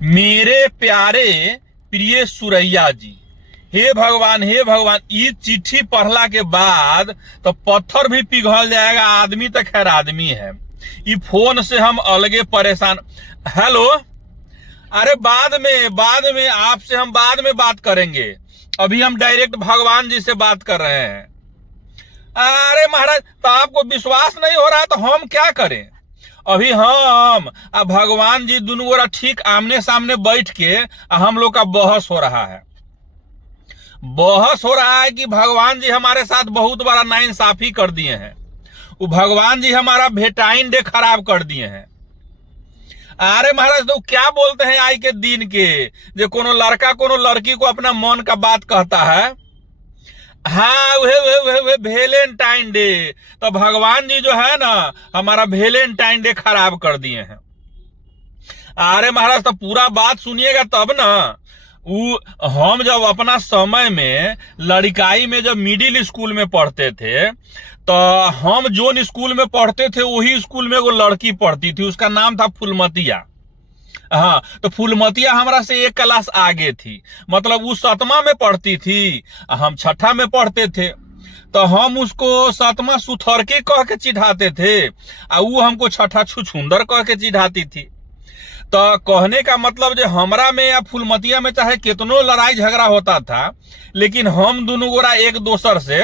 मेरे प्यारे प्रिय सुरैया जी, हे भगवान ये चिट्ठी पढ़ला के बाद तो पत्थर भी पिघल जाएगा। आदमी तो खैर आदमी है, ये फोन से हम अलगे परेशान। हेलो, अरे बाद में आपसे हम बाद में बात करेंगे। अभी हम डायरेक्ट भगवान जी से बात कर रहे हैं। अरे महाराज, तो आपको विश्वास नहीं हो रहा है तो हम क्या करें? अभी हम भगवान जी दोनों गोरा ठीक आमने सामने बैठ के हम लोग का बहस हो रहा है कि भगवान जी हमारे साथ बहुत बड़ा नाइंसाफी कर दिए हैं। वो भगवान जी हमारा वेलेंटाइन डे खराब कर दिए हैं। अरे महाराज, तो क्या बोलते हैं आई के दिन के, जो कोनो लड़का कोनो लड़की को अपना मन का बात कहता है, हाँ वे वेलेंटाइन डे। तो भगवान जी जो है ना हमारा वेलेंटाइन डे खराब कर दिए हैं। अरे महाराज, तो पूरा बात सुनिएगा तब ना। हम जब अपना समय में लड़काई में जब मिडिल स्कूल में पढ़ते थे, तो हम जोन स्कूल में पढ़ते थे वही स्कूल में वो लड़की पढ़ती थी, उसका नाम था फुलमतिया। हाँ, तो फुलमतिया हमरा से एक क्लास आगे थी, मतलब वो 7वां में पढ़ती थी, हम 6ठा में पढ़ते थे। तो हम उसको 7वां सुथरके कह के चिढ़ाते थे और वो हमको 6ठा छुछुंदर कह के चिढ़ाती थी। तो कहने का मतलब जो हमरा में या फुलमतिया में चाहे कितनो लड़ाई झगड़ा होता था, लेकिन हम दोनों गोरा एक दोसर से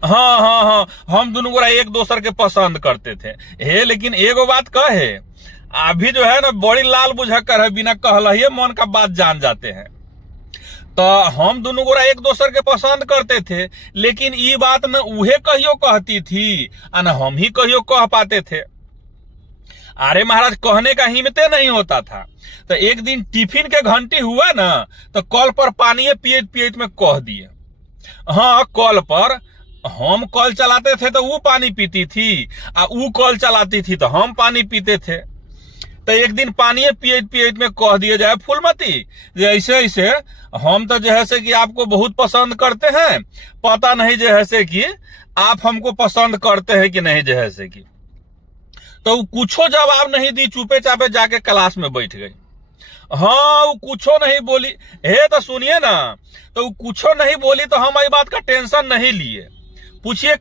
हाँ हम दोनों गोरा एक दोसर के पसंद करते थे। हे लेकिन एगो बात कहे, अभी जो है ना बड़ी लाल बुझक्कर है, बिना कहलहिए मन का बात जान जाते हैं। तो हम दोनों गोरा एक दोसर के पसंद करते थे, लेकिन ये बात न उहे कहियो कहती थी और न हम ही कहियो कह पाते थे। अरे महाराज, कहने का हिम्मते नहीं होता था। तो एक दिन टिफिन के घंटी हुआ ना, तो कल पर पानी पियत में कह दिए। हाँ, कल पर हम कल चलाते थे तो वो पानी पीती थी, और वो कल चलाती थी तो हम पानी पीते थे। तो एक दिन पानी पियत में कह दिया जाए, फुलमती जैसे ऐसे हम तो जैसे कि आपको बहुत पसंद करते हैं, पता नहीं जैसे कि आप हमको पसंद करते हैं कि नहीं जैसे कि। तो वो कुछो जवाब नहीं दी, चुपे चापे जाके क्लास में बैठ गई। हाँ, वो कुछो नहीं बोली। हे तो सुनिए ना, तो वो कुछो नहीं बोली तो हम ये बात का टेंशन नहीं लिए। पूछिए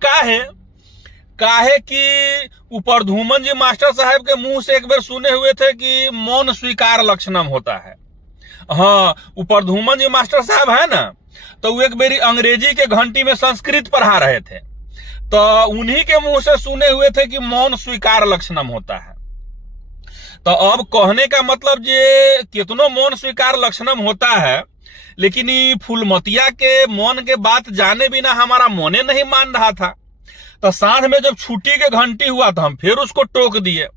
काहे कि ऊपर धूमन जी मास्टर साहब के मुंह से एक बार सुने हुए थे कि मौन स्वीकार लक्षणम होता है। हाँ, ऊपर धूमन जी मास्टर साहब है ना, तो वो एक बारी अंग्रेजी के घंटी में संस्कृत पढ़ा रहे थे, तो उन्हीं के मुंह से सुने हुए थे कि मौन स्वीकार लक्षणम होता है। तो अब कहने का मतलब ये कितनो मौन स्वीकार लक्षणम होता है, लेकिन ये फुलमतिया के मौन के बात जाने बिना हमारा मोने नहीं मान रहा था। तो साथ में जब छुट्टी के घंटी हुआ तो हम फिर उसको टोक दिए।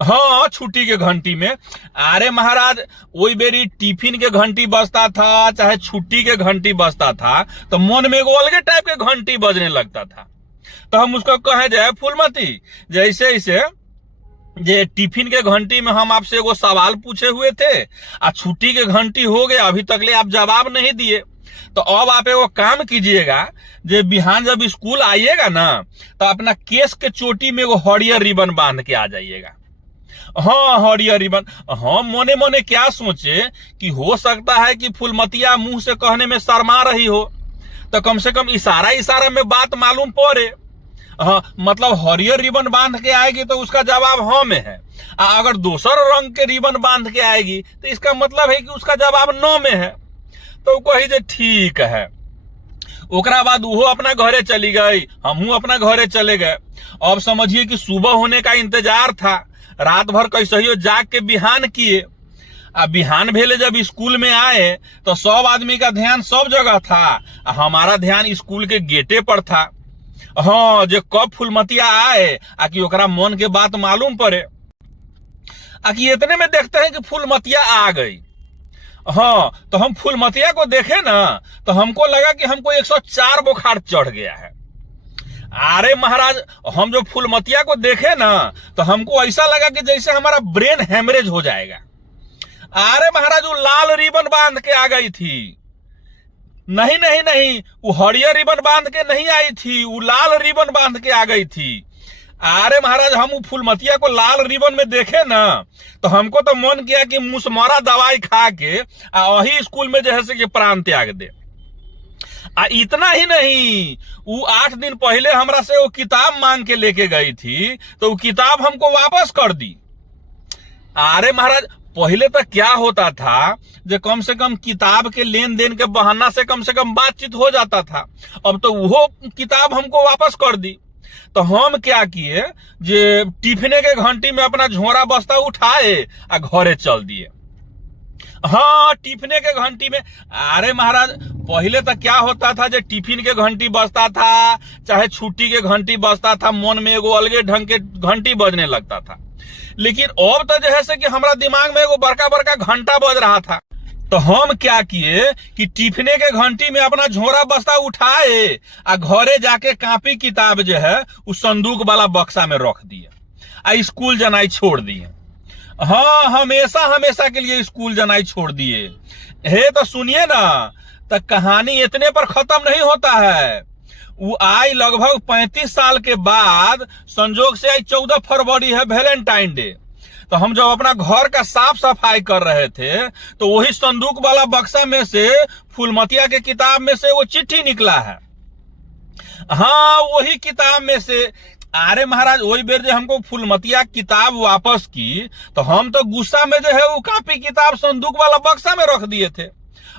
हाँ, छुट्टी के घंटी में। अरे महाराज, वही बेरी टिफिन के घंटी बजता था चाहे छुट्टी के घंटी बजता था, तो मन में एगो अलगे टाइप के घंटी बजने लगता था। तो हम उसको कहे जाए, फुलमती जैसे ऐसे जे टिफिन के घंटी में हम आपसे एगो सवाल पूछे हुए थे, आ छुट्टी के घंटी हो गया, अभी तक ले आप जवाब नहीं दिए। तो अब आप एगो काम कीजिएगा, जे बिहान जब स्कूल आइएगा ना, तो अपना केस के चोटी में एगो हरियर रिबन बांध के आ जाइएगा। हाँ, हरियर रिबन। हम मोने मोने क्या सोचे कि हो सकता है कि फुलमतिया मुंह से कहने में शर्मा रही हो, तो कम से कम इशारा में बात मालूम पड़े। हाँ, मतलब हरियर रिबन बांध के आएगी तो उसका जवाब हाँ में है, अगर दूसर रंग के रिबन बांध के आएगी तो इसका मतलब है कि उसका जवाब नो में है। तो कही जे ठीक है। ओकरा बाद वो अपना घरे चली गई, हमहू अपना घरे चले गए। अब समझिए कि सुबह होने का इंतजार था, रात भर कैसे जाग के बिहान किए। अब बिहान भेले जब स्कूल में आए तो सब आदमी का ध्यान सब जगह था, हमारा ध्यान स्कूल के गेटे पर था। हाँ, जो कब फुलमतिया आए आकि ओकरा मन के बात मालूम पड़े, आकि इतने में देखते हैं कि फुलमतिया आ गई। हाँ, तो हम फुलमतिया को देखे ना, तो हमको लगा कि हमको 104 बुखार चढ़ गया है। अरे महाराज, हम जो फुलमतिया को देखे ना, तो हमको ऐसा लगा कि जैसे हमारा ब्रेन हेमरेज हो जाएगा। अरे महाराज, वो लाल रिबन बांध के आ गई थी। नहीं, वो हरियर रिबन बांध के नहीं आई थी, वो लाल रिबन बांध के आ गई थी। अरे महाराज हम वो फूलमतिया को लाल रिबन में देखे ना तो हमको तो मन किया कि मुसमरा दवाई खा के वही स्कूल में जैसे कि प्राण त्याग दे। इतना ही नहीं, वो 8 दिन पहले हमरा से वो किताब मांग के लेके गई थी तो वो किताब हमको वापस कर दी। अरे महाराज पहले तो क्या होता था जो कम से कम किताब के लेन देन के बहाना से कम बातचीत हो जाता था, अब तो वो किताब हमको वापस कर दी। तो हम क्या किए जे टिफिने के घंटी में अपना झोरा बस्ता उठाए आ घरे चल दिए। हाँ टिफिने के घंटी में। अरे महाराज पहले तो क्या होता था जो टिफिन के घंटी बजता था चाहे छुट्टी के घंटी बजता था, मन में एगो अलगे ढंग के घंटी बजने लगता था। लेकिन अब तो जैसे कि हमारा दिमाग में एगो बड़का बड़का घंटा बज रहा था। तो हम क्या किए कि टिफिने के घंटी में अपना झोरा बस्ता उठाए आ घरे जाके कॉपी किताब जो है उस संदूक वाला बक्सा में रख दिए आ स्कूल जनाई छोड़ दिए। हाँ हमेशा के लिए स्कूल जनाई छोड़ दिए। हे तो सुनिए ना, तो कहानी इतने पर खत्म नहीं होता है। वो आई लगभग 35 साल के बाद, संजोग से आई 14 फरवरी है वैलेंटाइन डे। तो हम जब अपना घर का साफ सफाई कर रहे थे तो वही संदूक वाला बक्सा में से फूलमतिया के किताब में से वो चिट्ठी निकला है। हाँ वही किताब में से। अरे महाराज वही बेर जो हमको फूलमतिया किताब वापस की तो हम तो गुस्सा में जो है वो कॉपी किताब संदूक वाला बक्सा में रख दिए थे।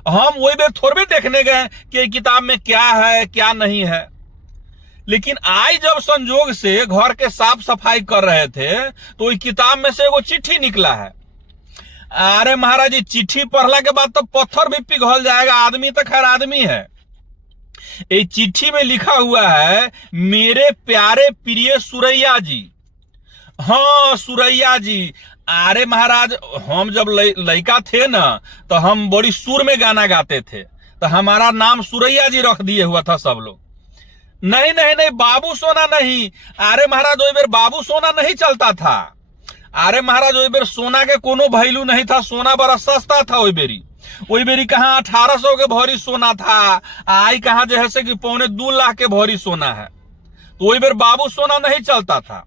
हम वही बेर थोड़े देखने गए कि किताब में क्या है क्या नहीं है। लेकिन आज जब संजोग से घर के साफ सफाई कर रहे थे तो इस किताब में से वो चिट्ठी निकला है। अरे महाराज ये चिट्ठी पढ़ला के बाद तो पत्थर भी पिघल जाएगा। आदमी तो खैर आदमी है। ये चिट्ठी में लिखा हुआ है, मेरे प्यारे प्रिय सुरैया जी। हाँ सुरैया जी। अरे महाराज हम जब लड़का थे ना तो हम बड़ी सुर में गाना गाते थे तो हमारा नाम सुरैया जी रख दिए हुआ था सब लोग। नहीं बाबू सोना नहीं। अरे महाराज वही बेर बाबू सोना नहीं चलता था। अरे महाराज वही बेर सोना के कोनो वैल्यू नहीं था, सोना बड़ा सस्ता था। वही बेरी कहाँ 1800 के भरी सोना था, आई कहाँ जैसे कि 2.25 लाख के भरी सोना है। तो वही बेर बाबू सोना नहीं चलता था।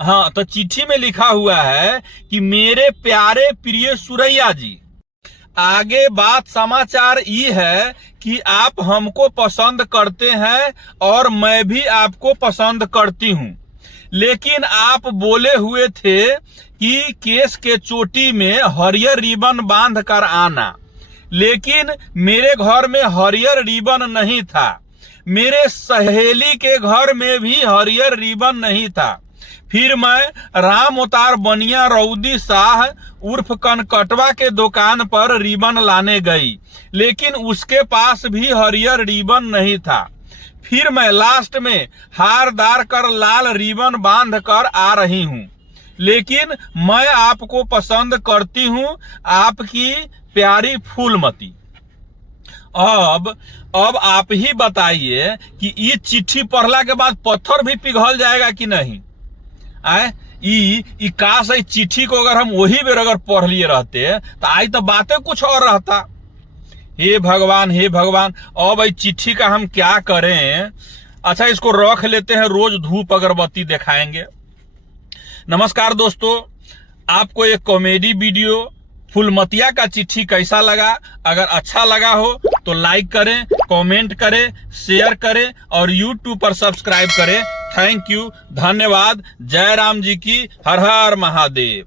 हाँ तो चिट्ठी में लिखा हुआ है कि मेरे प्यारे प्रिय सुरैया जी, आगे बात समाचार ये है कि आप हमको पसंद करते हैं और मैं भी आपको पसंद करती हूँ। लेकिन आप बोले हुए थे कि केस के चोटी में हरियर रिबन बांध कर आना, लेकिन मेरे घर में हरियर रिबन नहीं था। मेरे सहेली के घर में भी हरियर रिबन नहीं था। फिर मैं राम अवतार बनिया रउदी शाह उर्फ कनकटवा के दुकान पर रिबन लाने गई, लेकिन उसके पास भी हरियर रिबन नहीं था। फिर मैं लास्ट में हारदार कर लाल रिबन बांध कर आ रही हूँ, लेकिन मैं आपको पसंद करती हूँ, आपकी प्यारी फूलमती। अब आप ही बताइए कि ये चिट्ठी पढ़ला के बाद पत्थर भी पिघल जाएगा कि नहीं। काश चिट्ठी को अगर हम वही बेर अगर पढ़ लिए रहते तो आज तो बातें कुछ और रहता। हे भगवान अब इस चिट्ठी का हम क्या करें। अच्छा इसको रख लेते हैं, रोज धूप अगरबत्ती दिखाएंगे। नमस्कार दोस्तों, आपको एक कॉमेडी वीडियो फूलमतिया का चिट्ठी कैसा लगा? अगर अच्छा लगा हो तो लाइक करें, कमेंट करें, शेयर करें और YouTube पर सब्सक्राइब करें। थैंक यू, धन्यवाद। जय राम जी की। हर हर महादेव।